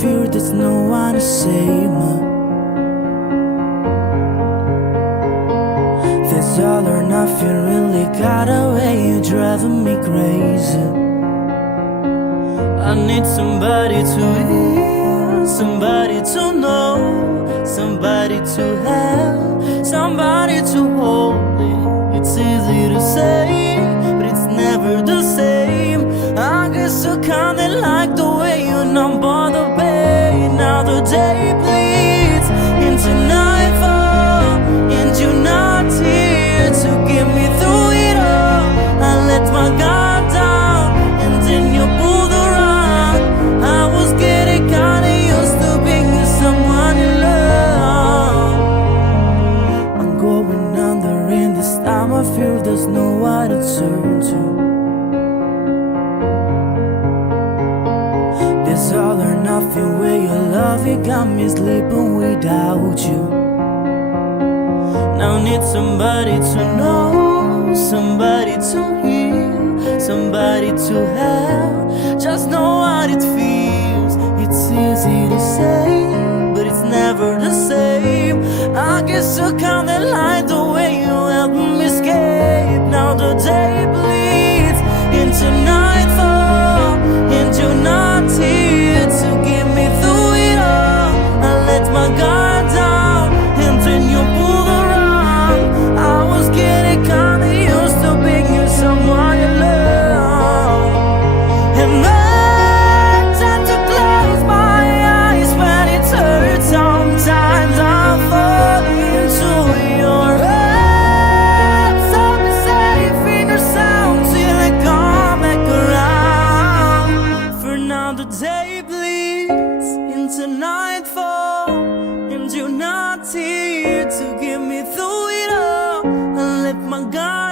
fear there's no one to save me. This all or nothing really got away, you're driving me crazy. I need somebody to hear, somebody to know, somebody to have, somebody to hold it. It's easy to say, but it's never the same. I guess I kinda like the way you number the pain. Now the day bleeds into nightfall, and you're not here to get me through it all. I let my guard down, and then you pulled the rug. I was getting kinda used to being someone in love. I'm going under, and this time I feel there's no one to turn to. This all or nothing way your love, it got me sleeping without you. Now I need somebody to know, somebody to hear, somebody to have, just know what it feels. It's easy to say, but it's never the same. I guess I kinda like the way you help me escape. Now the day bleeds into nightfall, and you're not here to get me through it all. I let my guard down, and then you pull the rug. I was getting kinda used to being someone you love. And I tend to close my eyes when it hurts. Sometimes I fall into your arms. I'll be safe in your sound till I come back around. For now the day bleeds into nightfall, and you're not here to get me through it all. I let my guard